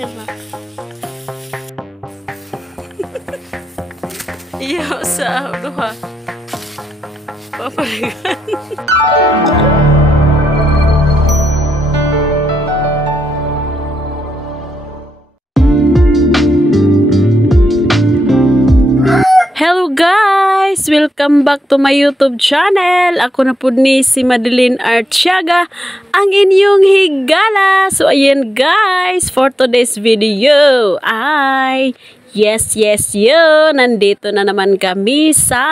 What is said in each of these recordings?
Diba? Iya sa duha. Papaligan. Hello guys! Welcome back to my YouTube channel. Ako na po ni si Madeline Artiaga, ang inyong higala. So ayan guys, for today's video ay yes, nandito na naman kami sa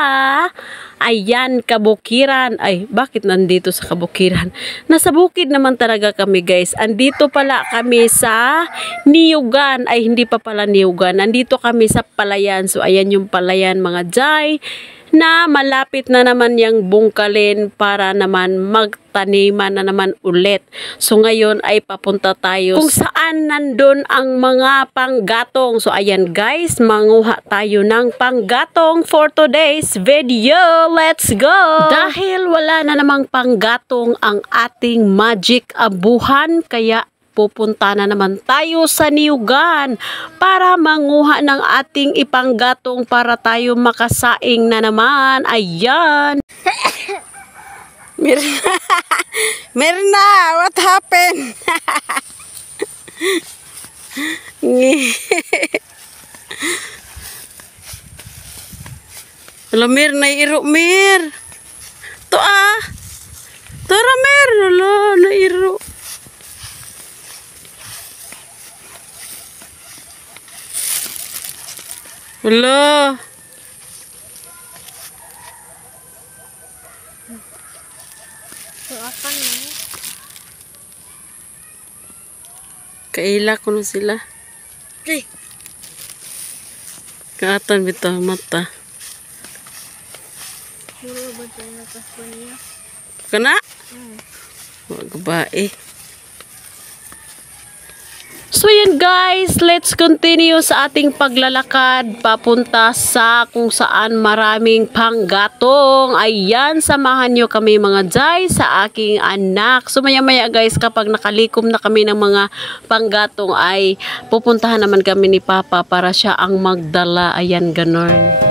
ayan, kabukiran. Ay, bakit nandito sa kabukiran? Nasa bukid naman talaga kami guys. Andito pala kami sa Niyugan. Ay, hindi pa pala Niyugan. Nandito kami sa Palayan. So, ayan yung Palayan mga jay, na malapit na naman yung bungkalin para naman magtaniman na naman ulit. So ngayon ay papunta tayo kung saan nandun ang mga panggatong. So ayan guys, manguha tayo ng panggatong for today's video. Let's go! Dahil wala na namang panggatong ang ating magic abuhan, kaya pupunta na naman tayo sa Niyugan para manguha ng ating ipanggatong para tayo makasaing na naman. Ayan. Mirna, what happened? Hello, Mir, nairo, Mir. To Tara, Mir. Hello, nairo. Hello. Akan na. Kaila ko na sila. Okay. Kaatan bitaw mata. Puro ba tayo nakaswa niya? Kana? Wag bae. So yan guys, let's continue sa ating paglalakad papunta sa kung saan maraming panggatong. Ayan, samahan nyo kami mga jay sa aking anak. So maya maya guys, kapag nakalikom na kami ng mga panggatong ay pupuntahan naman kami ni Papa para siya ang magdala. Ayan, ganon.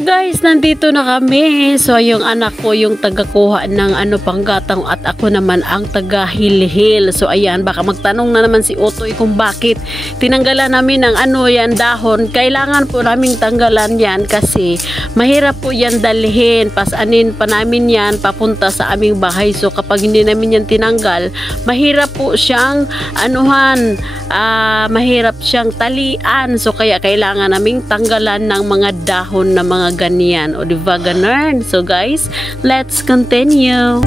Guys, nandito na kami. So yung anak ko yung tagakuha ng panggatong at ako naman ang taga-hilhil. So ayan, baka magtanong na naman si Otoy kung bakit tinanggalan namin ng yan dahon. Kailangan po naming tanggalan yan kasi mahirap po yan dalhin. Pasanin pa namin yan papunta sa aming bahay. So kapag hindi namin yan tinanggal, mahirap po siyang mahirap siyang talian. So kaya kailangan naming tanggalan ng mga dahon na mga ganyan. O diba ganun? So guys, let's continue.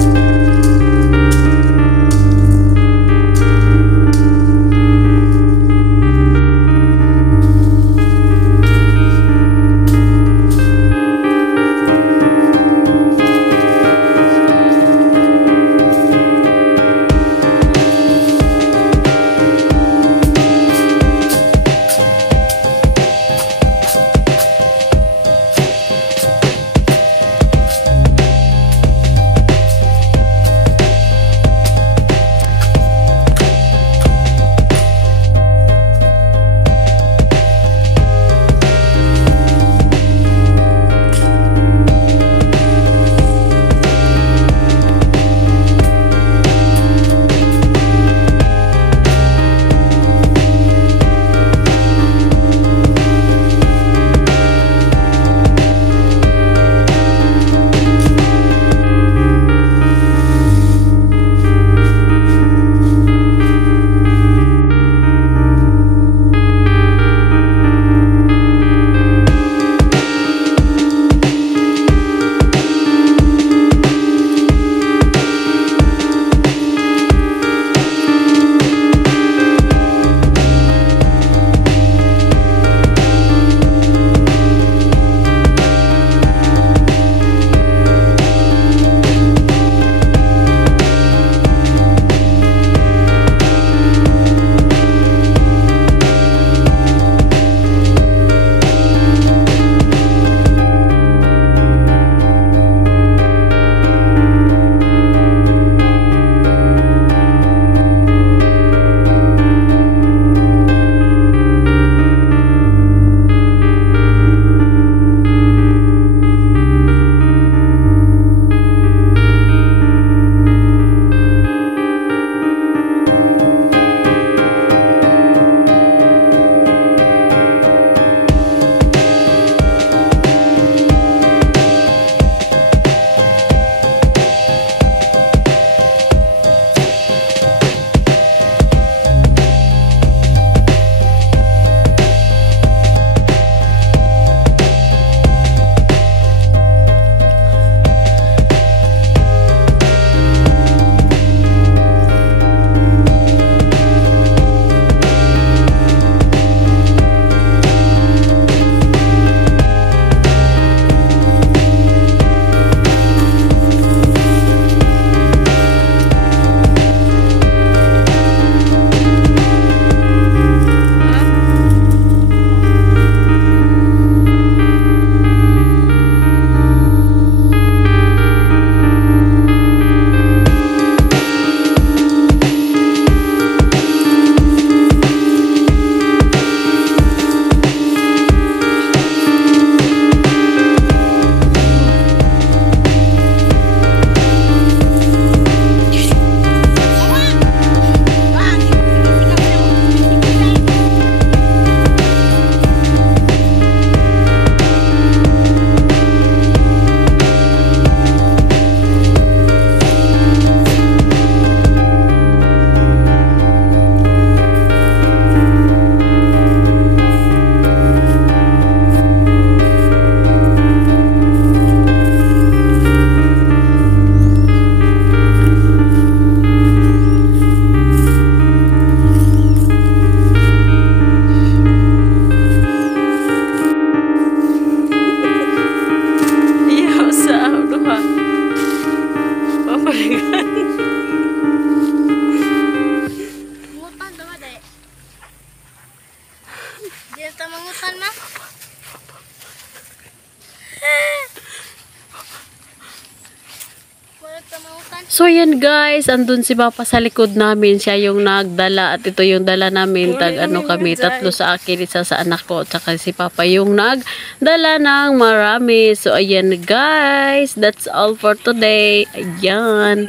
So yan guys, andun si Papa sa likod namin. Siya yung nagdala at ito yung dala namin. Kami, tatlo sa akin, isa sa anak ko. At saka si Papa yung nagdala ng marami. So ayan guys, that's all for today. Ayan.